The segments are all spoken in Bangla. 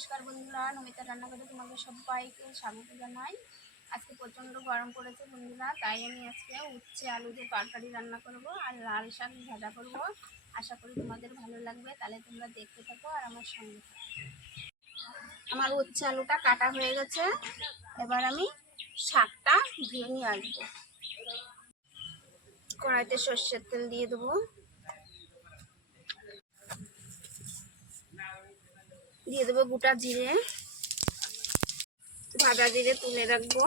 নমস্কার বন্ধুরা, নমিতা রান্না করে তোমাদের সবাইকে স্বাগত জানাই। আজকে প্রচণ্ড গরম পড়েছে বন্ধুরা, তাই আমি আজকে উচ্ছে আলু দিয়ে তরকারি রান্না করব আর লাল শাক ভাজা করব। আশা করি তোমাদের ভালো লাগবে, তাহলে তোমরা দেখতে থাকো আর আমার সঙ্গে থাকো। আমার উচ্ছে আলুটা কাটা হয়ে গেছে, এবার আমি শাকটা ধুয়ে নিয়ে আসবো। কড়াইতে সর্ষের তেল দিয়ে দেবো, দিয়ে দেবো গোটা জিরে, ভাজা জিরে তুলে রাখবো।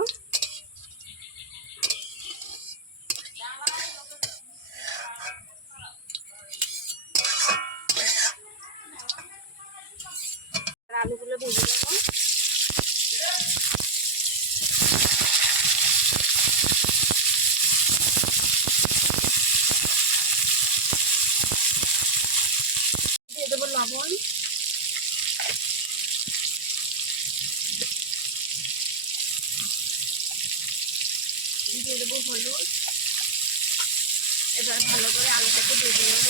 আলুগুলো ভেজে নেবো। দিয়ে দেবো লবণ, দিয়ে দেবো হলুদ। এবার ভালো করে আলুটাকে ভেজে নেব।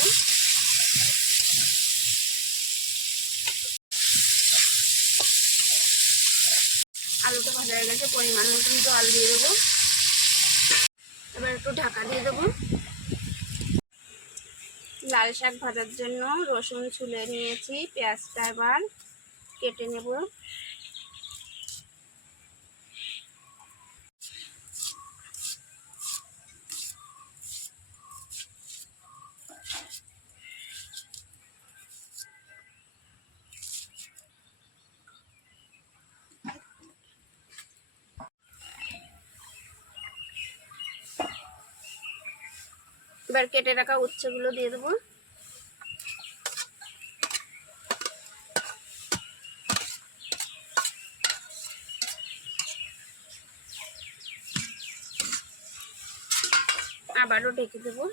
আলুটা ভাজা হয়ে গেছে, পরিমাণ মতন জল দিয়ে দেবো। এবার একটু ঢাকা দিয়ে দেবো। লাল শাক ভাজার জন্য রসুন ছুলে নিয়েছি, পেঁয়াজটা এবার কেটে নেব। এবার কেটে রাখা উচ্ছেগুলো দিয়ে দেবো। আবারও ঢেকে দেবো।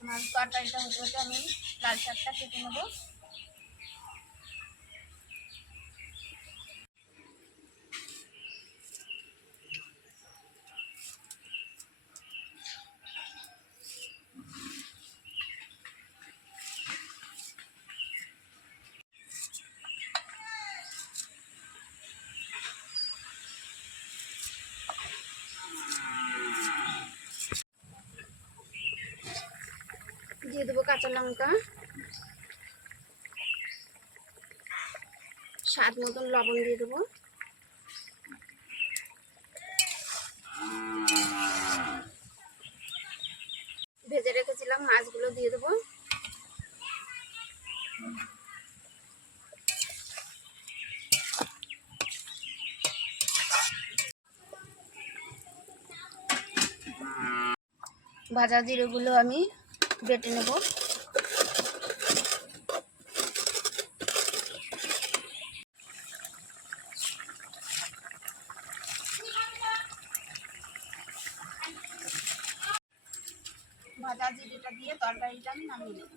আমার তরকারিটা হতে হতে আমি লাল শাকটা কেটে নেবো। দিয়ে দেবো কাঁচা লঙ্কা, স্বাদ মতন লবণ দিয়ে দেবো। ভেজে রেখেছিলাম মাছগুলো দিয়ে দেবো। ভাজা জিরেগুলো আমি বেটে নেব। ভাজা জিরেটা দিয়ে তরকারিটা আমি নামিয়ে নেব।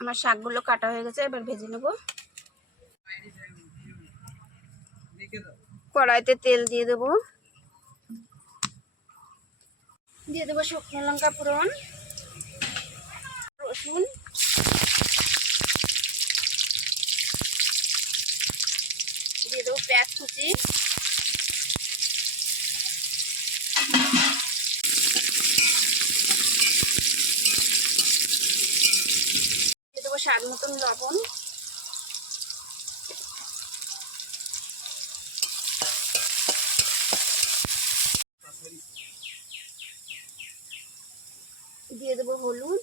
আমার শাকগুলো কাটা হয়ে গেছে, এবার ভেজে নেব। কড়াইতে তেল দিয়ে দেবো, দিয়ে দেবো শুকনো লঙ্কা ফোড়ন, রসুন, দিয়ে দেবো পেঁয়াজ কুচি, দিয়ে দেবো স্বাদ মতন লবণ, দিয়ে দেবো হলুদ।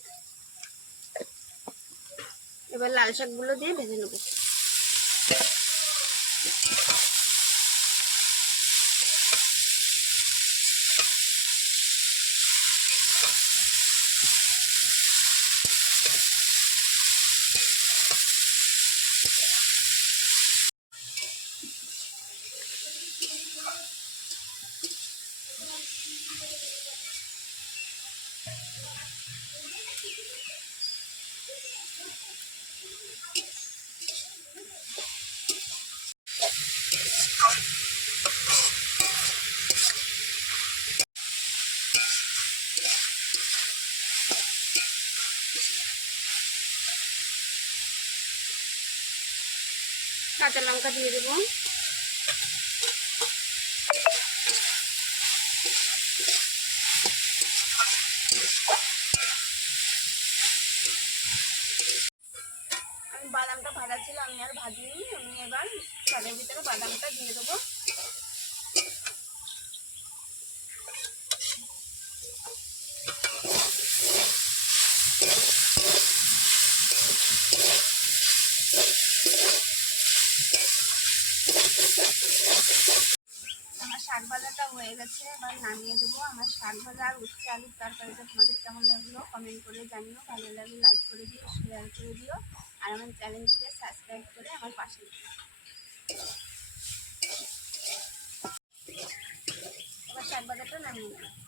এবার লাল শাকগুলো দিয়ে ভেজে নেব। কাঁচা লঙ্কা দিয়ে দেবো। আমি বাদামটা ভাজা ছিল, আমি আর ভাজিনি। আমি এবার চালের ভিতরে বাদামটা দিয়ে দেবো। আমার শাক ভাজাটা হয়ে গেছে, এবার নামিয়ে দেবো। আমার শাক ভাজা আর উচ্ছে আলুর তরকারিটা তোমাদের কেমন লাগলো কমেন্ট করে জানিও। ভালো লাগলে লাইক করে দিও, শেয়ার করে দিও, আর আমার চ্যানেলটিকে সাবস্ক্রাইব করে আমার পাশে দিও। এবার শাক ভাজাটা নামিয়ে নেবো।